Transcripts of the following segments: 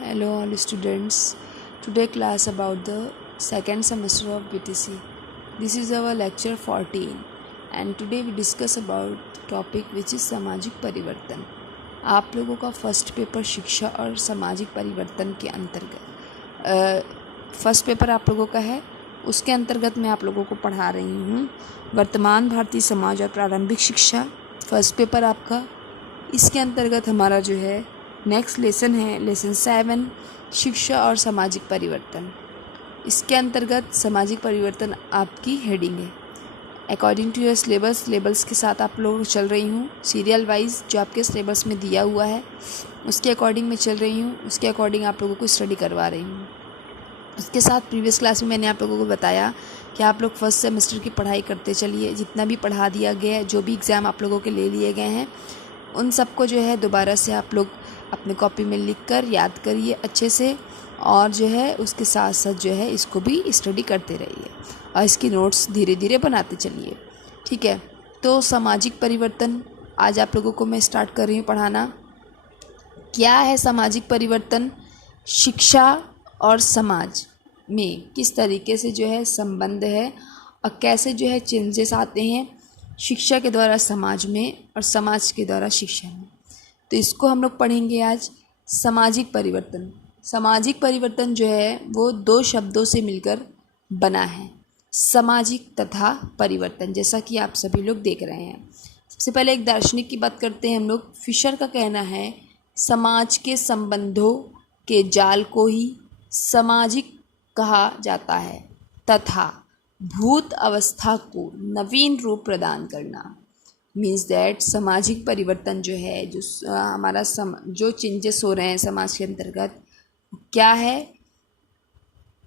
Hello all students. Today class about the second semester of BTC. This is our lecture 14 and today we discuss about topic which is सामाजिक परिवर्तन. आप लोगों का first paper शिक्षा और सामाजिक परिवर्तन के अंतर्गत फर्स्ट पेपर आप लोगों का है. उसके अंतर्गत मैं आप लोगों को पढ़ा रही हूँ वर्तमान भारतीय समाज और प्रारंभिक शिक्षा. फर्स्ट पेपर आपका. इसके अंतर्गत हमारा जो है नेक्स्ट लेसन है लेसन 7 शिक्षा और सामाजिक परिवर्तन. इसके अंतर्गत सामाजिक परिवर्तन आपकी हेडिंग है. अकॉर्डिंग टू योर सिलेबस के साथ आप लोग चल रही हूँ. सीरियल वाइज जो आपके सिलेबस में दिया हुआ है उसके अकॉर्डिंग मैं चल रही हूँ. उसके अकॉर्डिंग आप लोगों को स्टडी करवा रही हूँ. उसके साथ प्रीवियस क्लास में मैंने आप लोगों को बताया कि आप लोग फर्स्ट सेमेस्टर की पढ़ाई करते चलिए. जितना भी पढ़ा दिया गया है, जो भी एग्ज़ाम आप लोगों के ले लिए गए हैं, उन सबको जो है दोबारा से आप लोग अपने कॉपी में लिख कर याद करिए अच्छे से. और जो है उसके साथ साथ जो है इसको भी स्टडी करते रहिए और इसकी नोट्स धीरे धीरे बनाते चलिए. ठीक है. तो सामाजिक परिवर्तन आज आप लोगों को मैं स्टार्ट कर रही हूँ पढ़ाना. क्या है सामाजिक परिवर्तन? शिक्षा और समाज में किस तरीके से जो है संबंध है और कैसे जो है चेंजेस आते हैं शिक्षा के द्वारा समाज में और समाज के द्वारा शिक्षा में. तो इसको हम लोग पढ़ेंगे आज. सामाजिक परिवर्तन. सामाजिक परिवर्तन जो है वो दो शब्दों से मिलकर बना है, सामाजिक तथा परिवर्तन, जैसा कि आप सभी लोग देख रहे हैं. सबसे पहले एक दार्शनिक की बात करते हैं हम लोग. फिशर का कहना है समाज के संबंधों के जाल को ही सामाजिक कहा जाता है तथा भूत अवस्था को नवीन रूप प्रदान करना. मीन्स दैट सामाजिक परिवर्तन जो है, जो हमारा जो चेंजेस हो रहे हैं समाज के अंतर्गत, क्या है,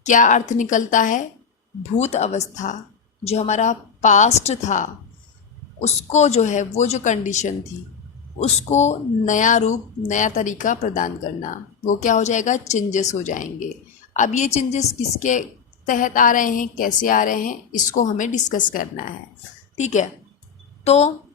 क्या अर्थ निकलता है? भूत अवस्था, जो हमारा पास्ट था उसको जो है, वो जो कंडीशन थी उसको नया रूप, नया तरीका प्रदान करना. वो क्या हो जाएगा? चेंजेस हो जाएंगे. अब ये चेंजेस किसके तहत आ रहे हैं, कैसे आ रहे हैं, इसको हमें डिस्कस करना है. ठीक है. तो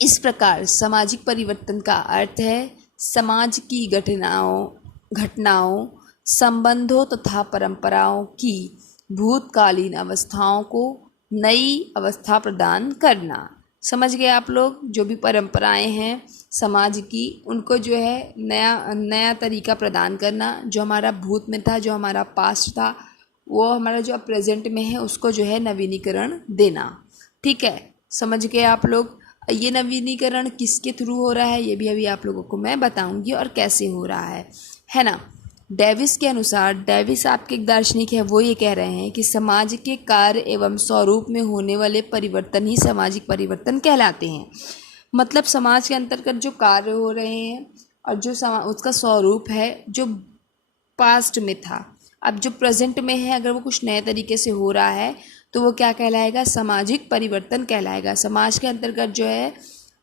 इस प्रकार सामाजिक परिवर्तन का अर्थ है समाज की घटनाओं, संबंधों तथा परंपराओं की भूतकालीन अवस्थाओं को नई अवस्था प्रदान करना. समझ गए आप लोग? जो भी परंपराएं हैं समाज की, उनको जो है नया तरीका प्रदान करना. जो हमारा भूत में था, जो हमारा पास्ट था, वो हमारा जो प्रेजेंट में है उसको जो है नवीनीकरण देना. ठीक है. समझ गए आप लोग? ये नवीनीकरण किसके थ्रू हो रहा है ये भी अभी आप लोगों को मैं बताऊंगी और कैसे हो रहा है ना. डेविस के अनुसार, डेविस आपके एक दार्शनिक है, वो ये कह रहे हैं कि समाज के कार्य एवं स्वरूप में होने वाले परिवर्तन ही सामाजिक परिवर्तन कहलाते हैं. मतलब समाज के अंतर्गत जो कार्य हो रहे हैं और जो उसका स्वरूप है जो पास्ट में था, अब जो प्रेजेंट में है, अगर वो कुछ नए तरीके से हो रहा है तो वो क्या कहलाएगा? सामाजिक परिवर्तन कहलाएगा. समाज के अंतर्गत जो है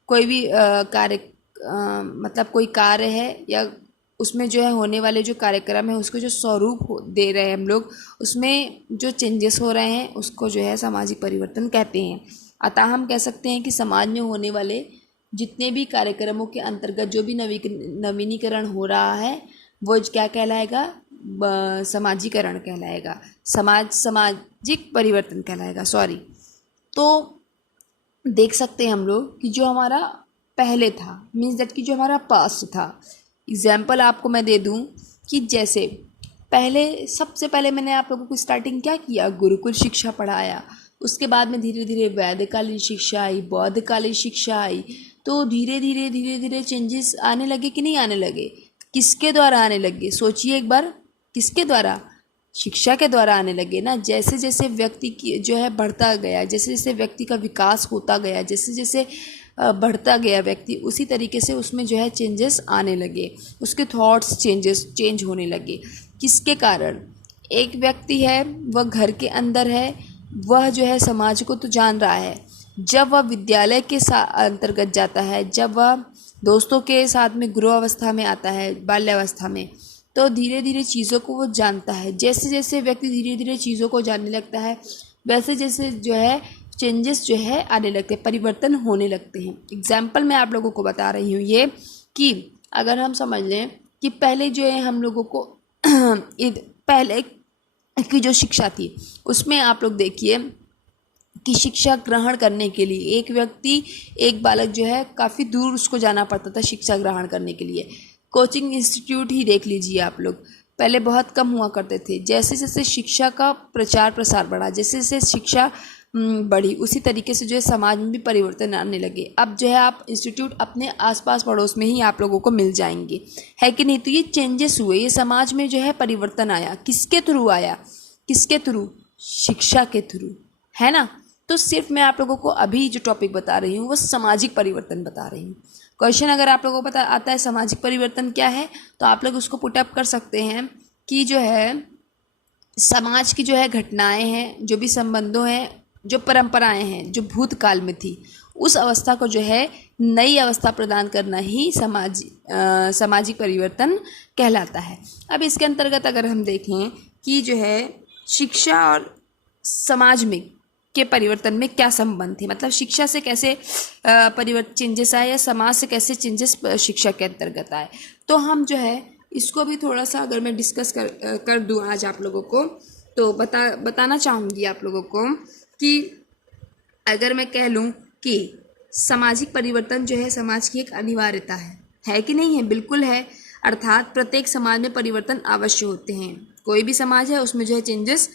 कोई भी कार्य, मतलब कोई कार्य है या उसमें जो है होने वाले जो कार्यक्रम है उसको जो स्वरूप दे रहे हैं हम लोग, उसमें जो चेंजेस हो रहे हैं उसको जो है सामाजिक परिवर्तन कहते हैं. अतः हम कह सकते हैं कि समाज में होने वाले जितने भी कार्यक्रमों के अंतर्गत जो भी नवीनीकरण हो रहा है वो क्या कहलाएगा? समाजीकरण कहलाएगा. सामाजिक परिवर्तन कहलाएगा. सॉरी. तो देख सकते हैं हम लोग कि जो हमारा पहले था, मीन्स दैट कि जो हमारा पास्ट था. एग्जाम्पल आपको मैं दे दूं कि जैसे सबसे पहले मैंने आप लोगों को स्टार्टिंग क्या किया? गुरुकुल शिक्षा पढ़ाया. उसके बाद में धीरे धीरे वैदिककालीन शिक्षा आई, बौद्धकालीन शिक्षा आई. तो धीरे धीरे चेंजेस आने लगे कि नहीं आने लगे? किसके द्वारा आने लगे? सोचिए एक बार. किसके द्वारा? शिक्षा के द्वारा आने लगे ना. जैसे जैसे व्यक्ति की जो है बढ़ता गया, जैसे जैसे व्यक्ति का विकास होता गया, जैसे जैसे बढ़ता गया व्यक्ति, उसी तरीके से उसमें जो है चेंजेस आने लगे. उसके थॉट्स चेंज होने लगे. किसके कारण? एक व्यक्ति है, वह घर के अंदर है, वह जो है समाज को तो जान रहा है. जब वह विद्यालय के अंतर्गत जाता है, जब वह दोस्तों के साथ में गृह अवस्था में आता है, बाल्यावस्था में, तो धीरे धीरे चीज़ों को वो जानता है. जैसे जैसे व्यक्ति धीरे धीरे चीज़ों को जानने लगता है वैसे जैसे जो है चेंजेस जो है आने लगते हैं, परिवर्तन होने लगते हैं. एग्जाम्पल मैं आप लोगों को बता रही हूँ ये कि अगर हम समझ लें कि पहले जो है हम लोगों को पहले की जो शिक्षा थी उसमें आप लोग देखिए कि शिक्षा ग्रहण करने के लिए एक बालक जो है काफ़ी दूर उसको जाना पड़ता था शिक्षा ग्रहण करने के लिए। कोचिंग इंस्टीट्यूट ही देख लीजिए आप लोग, पहले बहुत कम हुआ करते थे। जैसे जैसे शिक्षा का प्रचार प्रसार बढ़ा, जैसे जैसे शिक्षा बढ़ी, उसी तरीके से जो है समाज में भी परिवर्तन आने लगे। अब जो है आप इंस्टीट्यूट अपने आसपास पड़ोस में ही आप लोगों को मिल जाएंगे, है कि नहीं। तो ये चेंजेस हुए, ये समाज में जो है परिवर्तन आया। किसके थ्रू आया? किसके थ्रू? शिक्षा के थ्रू, है ना। तो सिर्फ मैं आप लोगों को अभी जो टॉपिक बता रही हूँ वो सामाजिक परिवर्तन बता रही हूँ। क्वेश्चन अगर आप लोगों को पता आता है सामाजिक परिवर्तन क्या है, तो आप लोग उसको पुट अप कर सकते हैं कि जो है समाज की जो है घटनाएं हैं, जो भी संबंधों हैं, जो परंपराएं हैं, जो भूतकाल में थी, उस अवस्था को जो है नई अवस्था प्रदान करना ही सामाजिक परिवर्तन कहलाता है। अब इसके अंतर्गत अगर हम देखें कि जो है शिक्षा और समाज में के परिवर्तन में क्या संबंध थे, मतलब शिक्षा से कैसे परिवर्तन चेंजेस आए या समाज से कैसे चेंजेस शिक्षा के अंतर्गत आए, तो हम जो है इसको भी थोड़ा सा अगर मैं डिस्कस कर दूँ आज आप लोगों को, तो बताना चाहूँगी आप लोगों को कि अगर मैं कह लूँ कि सामाजिक परिवर्तन जो है समाज की एक अनिवार्यता है कि नहीं है? बिल्कुल है। अर्थात प्रत्येक समाज में परिवर्तन अवश्य होते हैं। कोई भी समाज है उसमें जो है चेंजेस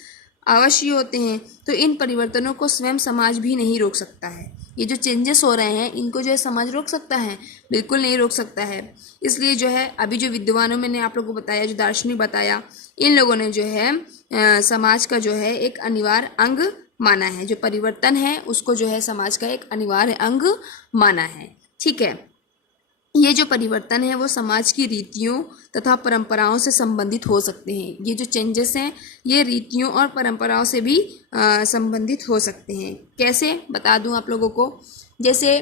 अवश्य होते हैं। तो इन परिवर्तनों को स्वयं समाज भी नहीं रोक सकता है। ये जो चेंजेस हो रहे हैं इनको जो है समाज रोक सकता है? बिल्कुल नहीं रोक सकता है। इसलिए जो है अभी जो विद्वानों मैंने आप लोगों को बताया, जो दार्शनिक बताया, इन लोगों ने जो है समाज का जो है एक अनिवार्य अंग माना है। जो परिवर्तन है उसको जो है समाज का एक अनिवार्य अंग माना है। ठीक है, ये जो परिवर्तन है वो समाज की रीतियों तथा परंपराओं से संबंधित हो सकते हैं। ये जो चेंजेस हैं ये रीतियों और परंपराओं से भी संबंधित हो सकते हैं। कैसे बता दूं आप लोगों को, जैसे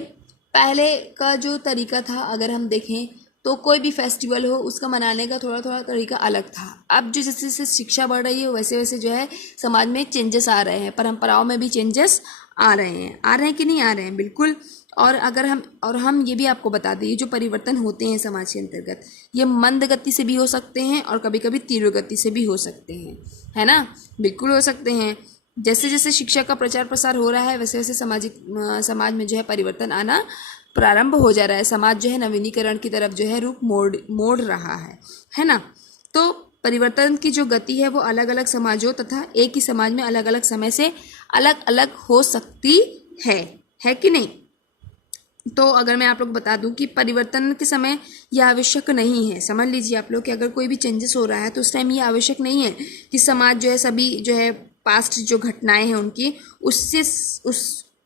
पहले का जो तरीका था अगर हम देखें तो कोई भी फेस्टिवल हो उसका मनाने का थोड़ा थोड़ा तरीका अलग था। अब जो जैसे जैसे शिक्षा बढ़ रही है वैसे वैसे जो है समाज में चेंजेस आ रहे हैं, परंपराओं में भी चेंजेस आ रहे हैं कि नहीं आ रहे हैं? बिल्कुल। और हम ये भी आपको बता दें, ये जो परिवर्तन होते हैं समाज के अंतर्गत, ये मंद गति से भी हो सकते हैं और कभी कभी तीव्र गति से भी हो सकते हैं, है ना। बिल्कुल हो सकते हैं। जैसे जैसे शिक्षा का प्रचार प्रसार हो रहा है वैसे वैसे समाज में जो है परिवर्तन आना प्रारंभ हो जा रहा है। समाज जो है नवीनीकरण की तरफ जो है रुख मोड़ रहा है ना। तो परिवर्तन की जो गति है वो अलग अलग समाजों तथा एक ही समाज में अलग अलग समय से अलग अलग हो सकती है कि नहीं। तो अगर मैं आप लोग बता दूं कि परिवर्तन के समय यह आवश्यक नहीं है। समझ लीजिए आप लोग कि अगर कोई भी चेंजेस हो रहा है तो उस टाइम ये आवश्यक नहीं है कि समाज जो है सभी जो है पास्ट जो घटनाएं हैं उनकी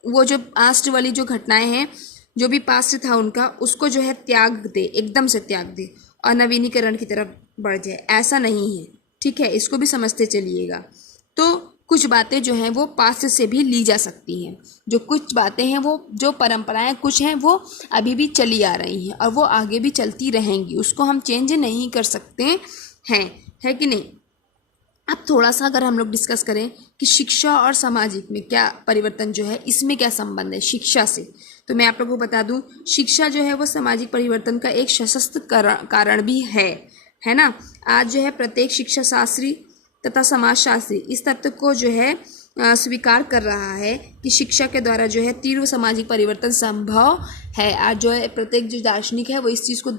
वो जो पास्ट वाली जो घटनाएं हैं, जो भी पास्ट था उनका, उसको जो है त्याग दे, एकदम से त्याग दे और नवीनीकरण की तरफ बढ़ जाए। ऐसा नहीं है, ठीक है, इसको भी समझते चलिएगा। तो कुछ बातें जो हैं वो पास्ट से भी ली जा सकती हैं। जो कुछ बातें हैं वो जो परंपराएं कुछ हैं वो अभी भी चली आ रही हैं और वो आगे भी चलती रहेंगी, उसको हम चेंज नहीं कर सकते हैं, है कि नहीं। अब थोड़ा सा अगर हम लोग डिस्कस करें कि शिक्षा और सामाजिक में क्या परिवर्तन जो है इसमें क्या संबंध है शिक्षा से, तो मैं आप लोगों को बता दूं शिक्षा जो है वो सामाजिक परिवर्तन का एक सशक्त कारण भी है ना। आज जो है प्रत्येक शिक्षा शास्त्री तथा समाजशास्त्री इस तथ्य को जो है स्वीकार कर रहा है कि शिक्षा के द्वारा जो है तीव्र सामाजिक परिवर्तन संभव है। आज जो है प्रत्येक जो दार्शनिक है वो इस चीज़ को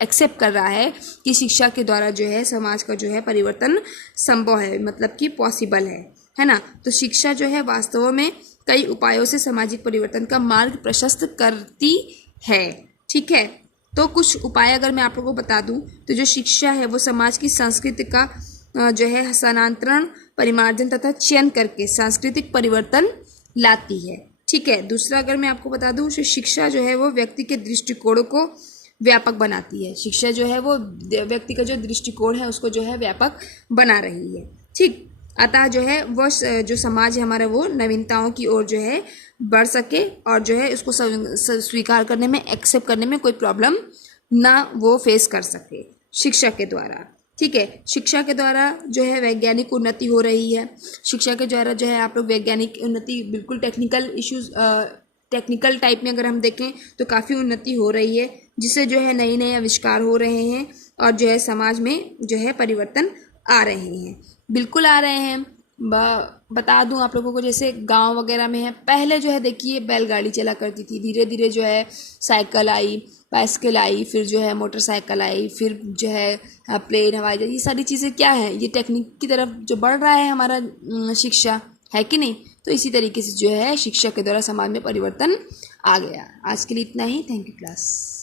एक्सेप्ट कर रहा है कि शिक्षा के द्वारा जो है समाज का जो है परिवर्तन संभव है, मतलब कि पॉसिबल है ना। तो शिक्षा जो है वास्तव में कई उपायों से सामाजिक परिवर्तन का मार्ग प्रशस्त करती है। ठीक है, तो कुछ उपाय अगर मैं आप लोगों को बता दूं तो जो शिक्षा है वो समाज की संस्कृति का जो है हस्तांतरण, परिमार्जन तथा चयन करके सांस्कृतिक परिवर्तन लाती है। ठीक है, दूसरा अगर मैं आपको बता दूं तो शिक्षा जो है वो व्यक्ति के दृष्टिकोण को व्यापक बनाती है। शिक्षा जो है वो व्यक्ति का जो दृष्टिकोण है उसको जो है व्यापक बना रही है। ठीक, अतः जो है वह जो समाज है हमारा वो नवीनताओं की ओर जो है बढ़ सके और जो है उसको स्वीकार करने में, एक्सेप्ट करने में कोई प्रॉब्लम ना वो फेस कर सके शिक्षा के द्वारा। ठीक है, शिक्षा के द्वारा जो है वैज्ञानिक उन्नति हो रही है। शिक्षा के द्वारा जो है आप लोग वैज्ञानिक उन्नति, बिल्कुल टेक्निकल टाइप में अगर हम देखें तो काफ़ी उन्नति हो रही है, जिससे जो है नए नए आविष्कार हो रहे हैं और जो है समाज में जो है परिवर्तन आ रहे हैं, बिल्कुल आ रहे हैं। बता दूं आप लोगों को, जैसे गांव वगैरह में है, पहले जो है देखिए बैलगाड़ी चला करती थी, धीरे धीरे जो है साइकिल आई, बाइसिकल आई, फिर जो है मोटरसाइकिल आई, फिर जो है प्लेन, हवाई जहाज, ये सारी चीज़ें क्या है, ये टेक्निक की तरफ जो बढ़ रहा है हमारा शिक्षा, है कि नहीं। तो इसी तरीके से जो है शिक्षा के द्वारा समाज में परिवर्तन आ गया। आज के लिए इतना ही। Thank you class.